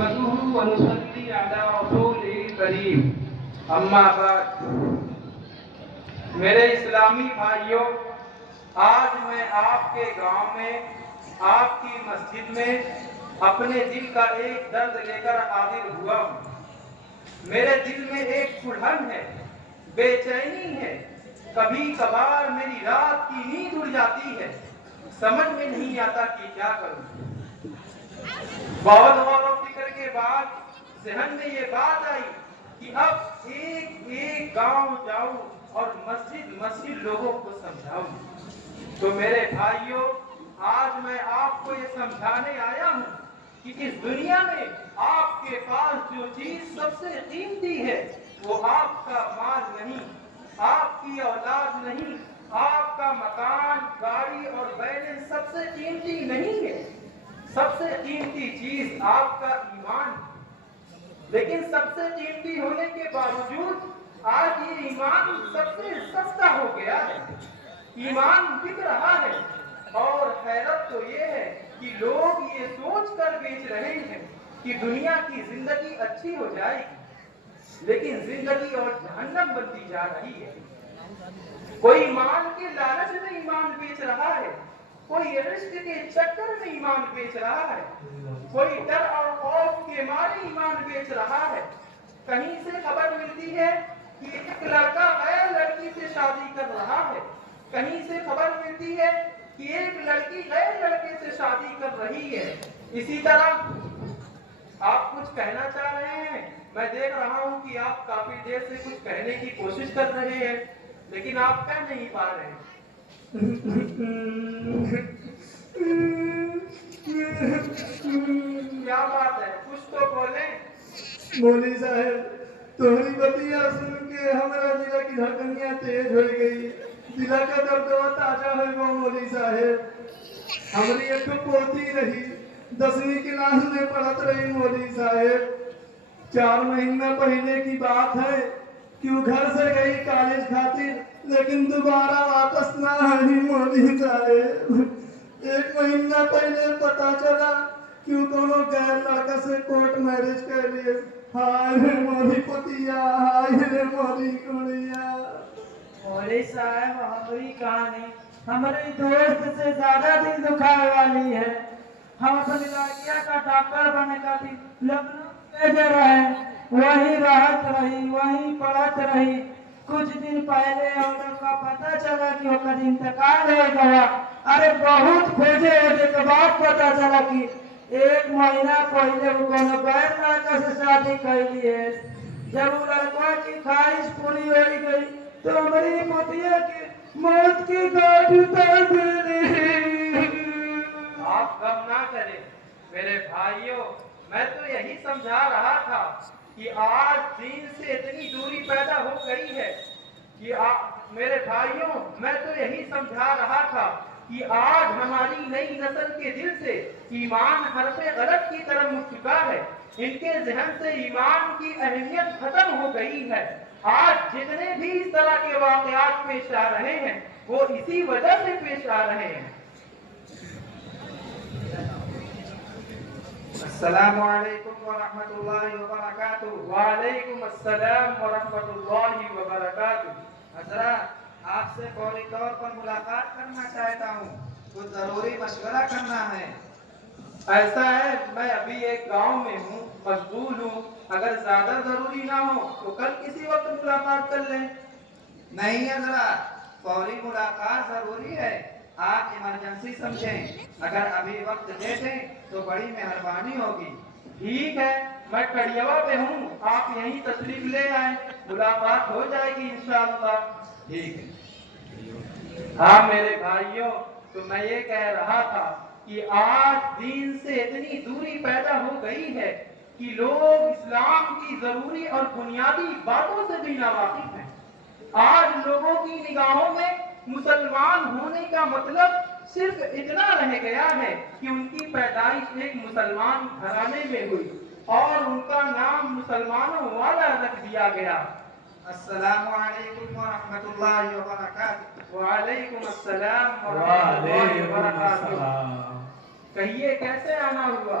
نحمده ونصلي على رسوله الكريم اما بعد میرے اسلامی بھائیوں، آج میں آپ کے گاؤں میں، آپ کی مسجد میں اپنے دل کا ایک درد لے کر حاضر ہوا ہوں۔ میرے دل میں ایک الجھن ہے، بے چینی ہے، کبھی کبھار میری رات کی نیند اڑ جاتی ہے، سمجھ میں نہیں آتا کہ کیا کروں۔ بہت غور و فکر کے بعد ذہن میں یہ بات آئی کہ اب ایک ایک گاؤں جاؤں اور مسجد مسجد لوگوں کو سمجھاؤں۔ تو میرے بھائیوں، آج میں آپ کو یہ سمجھانے آیا ہوں کہ اس دنیا میں آپ کے پاس جو چیز سب سے قیمتی ہے وہ آپ کا مال نہیں، آپ کی اولاد نہیں، آپ کا مکان، گاڑی اور بیلنس سب سے قیمتی نہیں ہے۔ سب سے قیمتی چیز آپ کا ایمان ہے۔ لیکن سب سے قیمتی ہونے کے باوجود آج یہ ایمان سب سے سستا ہو گیا ہے۔ ایمان بک رہا ہے، اور حیرت تو یہ ہے کہ لوگ یہ سوچ کر بیچ رہے ہیں کہ دنیا کی زندگی اچھی ہو جائے گی، لیکن زندگی اور جہنم بنتی جا رہی ہے۔ کوئی مال کے لالچ میں ایمان بیچ رہا ہے، کوئی عشق کے چکر میں ایمان بیچ رہا ہے، کوئی ڈر اور خوف کے مارے ایمان بیچ رہا ہے۔ کہیں سے خبر ملتی ہے کہ ایک لڑکا غیر لڑکی سے شادی کر رہا ہے، کہیں سے خبر ملتی ہے کہ ایک لڑکی غیر لڑکے سے شادی کر رہی ہے۔ اسی طرح آپ کچھ کہنا چاہ رہے ہیں، میں دیکھ رہا ہوں کہ آپ کافی دیر سے کچھ کہنے کی کوشش کر رہے ہیں، لیکن آپ کہہ نہیں پا رہے ہیں۔ کیا بات ہے، کچھ تو بولیں۔ مولوی صاحب، تمہاری بتیا سن کے ہمارا دل کی دھڑکنیاں تیز ہو گئی، دل کا درد تازہ ہے وہ مولوی صاحب۔ ہماری ایک پوتی رہی، 10ویں کلاس میں پڑھت رہی مولوی صاحب۔ 4 مہینہ پہلے کی بات ہے کہ وہ گھر سے گئی کالج خاطر، لیکن دوبارہ واپس نہ آئی مولوی صاحب۔ 1 مہینہ پہلے پتا چلا کہ وہ دونوں غیر لڑکا سے کورٹ میرج کر لیے۔ ہائے رے مولی پتیا، ہائے رے مولی کڑیا۔ مولوی صاحب، ہماری کہانی ہماری دوست سے زیادہ دل دکھانے والی ہے۔ ہم اپنی لڑکیاں کا ڈاکٹر بنے کا بھی لکھنؤ بھیجے رہے، وہیں رہت رہی، وہیں پڑھت رہی۔ کچھ دن پہلے ہم لوگ کا پتا چلا کہ وہ کا انتقال ہو گیا۔ ارے بہت کھوجے ہونے کے بعد پتا چلا کہ 1 مہینہ پہلے وہ کونو غیر لڑکا سے شادی کر لیے۔ جب وہ لڑکا کی خواہش پوری ہو گئی تو ہماری پوتیا کی موت کی گاٹھ اتار دی۔ آپ غم نہ کریں میرے بھائیوں، میں تو یہی سمجھا رہا تھا کہ آج دین سے اتنی دوری پیدا ہو گئی ہے کہ میرے بھائیوں، میں تو یہی سمجھا رہا تھا کہ آج ہماری نئی نسل کے دل سے ایمان حرف غلط کی طرف مڑ چکا ہے۔ ان کے ذہن سے ایمان کی اہمیت ختم ہو گئی ہے۔ آج جتنے بھی اس طرح کے واقعات پیش آ رہے ہیں وہ اسی وجہ سے پیش آ رہے ہیں۔ السلام علیکم ورحمۃ اللہ وبرکاتہ۔ وعلیکم السلام ورحمۃ اللہ وبرکاتہ۔ حضرات، آپ سے فوری طور پر ملاقات کرنا چاہتا ہوں، کچھ ضروری مشورہ کرنا ہے۔ ایسا ہے، میں ابھی ایک گاؤں میں ہوں، مشغول ہوں، اگر زیادہ ضروری نہ ہو تو کل کسی وقت ملاقات کر لیں۔ نہیں حضرات، فوری ملاقات ضروری ہے، آپ ایمرجنسی سمجھیں، اگر ابھی وقت دے دیں تو بڑی مہربانی ہوگی۔ ٹھیک ہے، میں کڑیوا پہ ہوں، آپ یہیں تشریف لے آئیں، ملاقات ہو جائے گی انشاءاللہ۔ ٹھیک ہے۔ ہاں میرے بھائیوں، تو میں یہ کہہ رہا تھا کہ آج دین سے اتنی دوری پیدا ہو گئی ہے کہ لوگ اسلام کی ضروری اور بنیادی باتوں سے بھی ناواقف ہیں۔ آج لوگوں کی نگاہوں میں مسلمان ہونے کا مطلب صرف اتنا رہ گیا ہے کہ ان کی پیدائش ایک مسلمان گھرانے میں ہوئی اور ان کا نام مسلمانوں والا رکھ دیا گیا۔ السلام علیکم ورحمۃ اللہ وبرکاتہ۔ وعلیکم السلام ورحمۃ اللہ وبرکاتہ۔ کہیے کیسے آنا ہوا؟